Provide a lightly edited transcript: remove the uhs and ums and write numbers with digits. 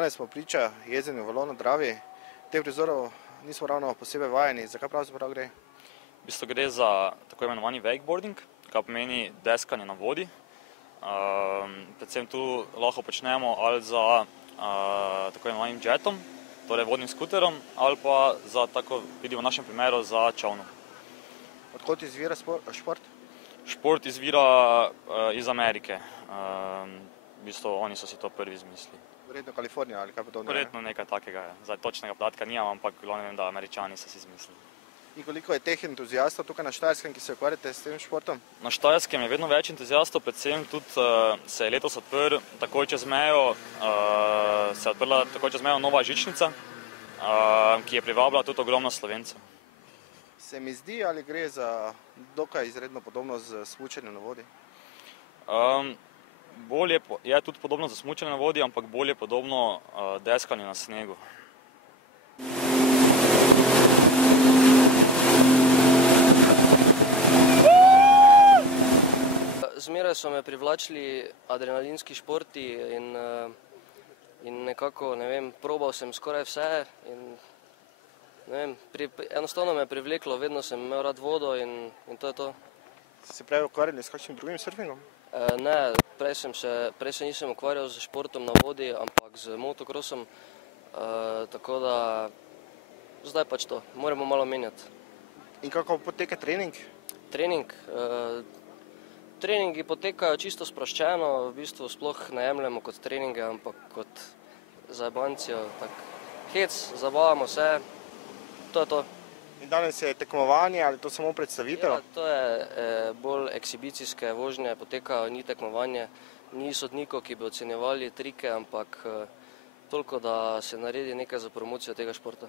Danes smo priča jezdenju valov na Dravi. Teh prizorov nismo ravno posebej vajeni. Zakaj pravzaprav gre? V bistvu gre za tako imenovani wakeboarding, kar pomeni deskanje na vodi. Predvsem tu lahko počnemo ali za tako imenovanim jetom, torej vodnim skuterom, ali pa za, tako vidimo v našem primeru, za čolnom. Odkot izvira šport? Šport izvira iz Amerike. V bistvu oni so si to prvi izmislili. Verjetno Kalifornija ali kaj podobnega? Verjetno nekaj takega. Zdaj točnega podatka nimam, ampak glavno vem, da Američani so si izmislili. In koliko je teh entuzijastov tukaj na Štajerskem, ki se ukvarjate s tem športom? Na Štajerskem je vedno več entuzijastov, predvsem tudi se je letos odprla takoj čez mejo nova žičnica, ki je privabila tudi ogromno Slovencev. Se mi zdi, ali gre za dokaj izredno podobno z smučanjem na vodi? Bolje je tudi podobno za smučanje na vodi, ampak bolje podobno deskanju na snegu. Zmeraj so me privlačili adrenalinski športi in nekako, ne vem, probal sem skoraj vse in ne vem, enostavno me je privleklo, vedno sem imel rad vodo in to je to. Ste se prej ukvarjali s kakšnim drugim surfingom? Ne, prej se nisem ukvarjal z športom na vodi, ampak z motocrossom, tako da zdaj pač to, moramo malo menjati. In kako poteka trening? Treningi potekajo čisto sproščeno, v bistvu sploh ne jemljemo kot treninge, ampak kot zajebancijo, hec, zabavamo se, to je to. In danes je tekmovanje ali to samo predstavitev? Ja, to je bolj ekshibicijske vožnje, potekajo, ni tekmovanje, ni sodnikov, ki bi ocenjevali trike, ampak toliko, da se naredi nekaj za promocijo tega športa.